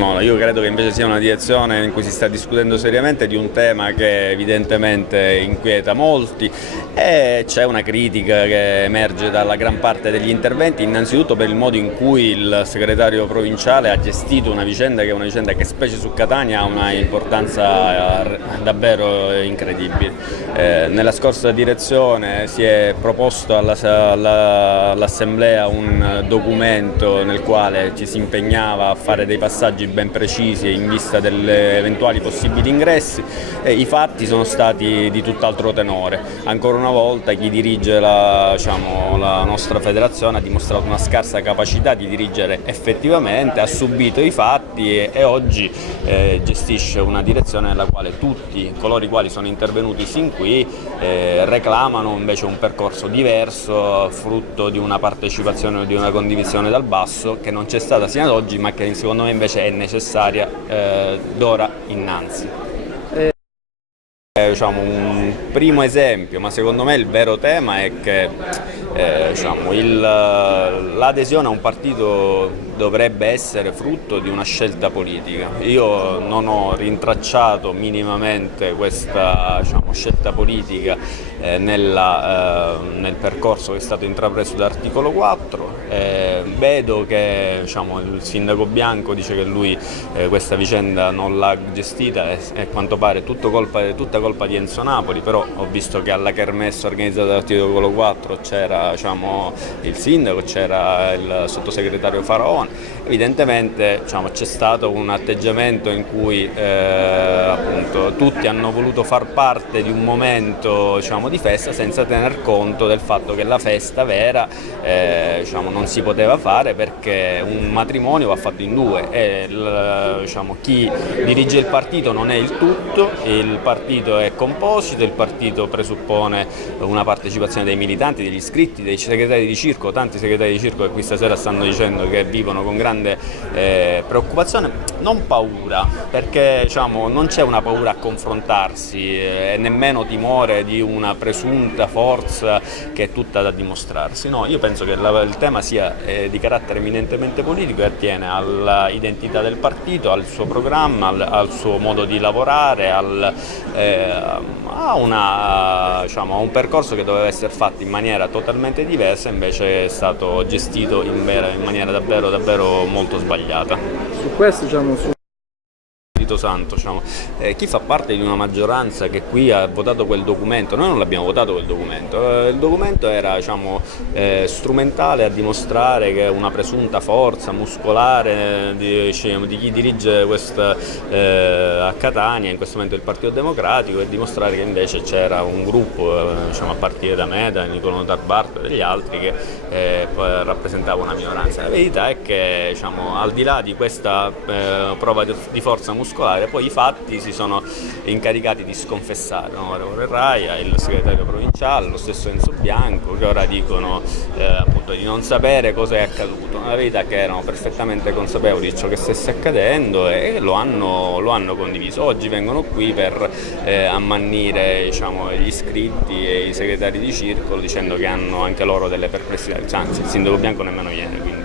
No, io credo che invece sia una direzione in cui si sta discutendo seriamente di un tema che evidentemente inquieta molti e c'è una critica che emerge dalla gran parte degli interventi, innanzitutto per il modo in cui il segretario provinciale ha gestito una vicenda che è una vicenda che specie su Catania ha una importanza davvero incredibile. Nella scorsa direzione si è proposto all'Assemblea un documento nel quale ci si impegnava a fare dei passaggi ben precisi in vista delle eventuali possibili ingressi e i fatti sono stati di tutt'altro tenore. Ancora una volta chi dirige la nostra federazione ha dimostrato una scarsa capacità di dirigere effettivamente, ha subito i fatti e oggi gestisce una direzione nella quale tutti coloro i quali sono intervenuti sin qui reclamano invece un percorso diverso, frutto di una partecipazione o di una condivisione dal basso che non c'è stata sino ad oggi ma che secondo me invece è necessaria d'ora innanzi. Un primo esempio, ma secondo me il vero tema è che l'adesione a un partito dovrebbe essere frutto di una scelta politica. Io non ho rintracciato minimamente questa scelta politica nel percorso che è stato intrapreso dall'articolo 4. Vedo che il sindaco Bianco dice che lui questa vicenda non l'ha gestita e a quanto pare tutta colpa di Enzo Napoli, però ho visto che alla kermesse organizzata dall'articolo 4 c'era il sindaco, c'era il sottosegretario Faraone. Evidentemente c'è stato un atteggiamento in cui appunto tutti hanno voluto far parte di un momento di festa senza tener conto del fatto che la festa vera non si poteva fare perché un matrimonio va fatto in due e chi dirige il partito non è il tutto, il partito è composito, il partito presuppone una partecipazione dei militanti, degli iscritti, dei segretari di circo, tanti segretari di circo che qui stasera stanno dicendo che vivono con grande preoccupazione, non paura, perché non c'è una paura a confrontarsi e nemmeno timore di una presunta forza che è tutta da dimostrarsi. No, io penso che il tema sia di carattere eminentemente politico e attiene all'identità del partito, al suo programma, al suo modo di lavorare, a un percorso che doveva essere fatto in maniera totalmente diversa, invece è stato gestito in maniera davvero molto sbagliata. Su questo Santo, chi fa parte di una maggioranza che qui ha votato quel documento, noi non l'abbiamo votato quel documento, il documento era strumentale a dimostrare che una presunta forza muscolare di chi dirige a Catania, in questo momento il Partito Democratico, e dimostrare che invece c'era un gruppo, a partire da me, da Nicolò Darbart e degli altri che rappresentava una minoranza. La verità è che al di là di questa prova di forza muscolare, poi i fatti si sono incaricati di sconfessare l'onorevole Raia, il segretario provinciale, lo stesso Enzo Bianco, che ora dicono appunto di non sapere cosa è accaduto. La verità è che erano perfettamente consapevoli di ciò che stesse accadendo e lo hanno condiviso. Oggi vengono qui per ammannire gli iscritti e i segretari di circolo dicendo che hanno anche loro delle perplessità, anzi il sindaco Bianco nemmeno viene. Quindi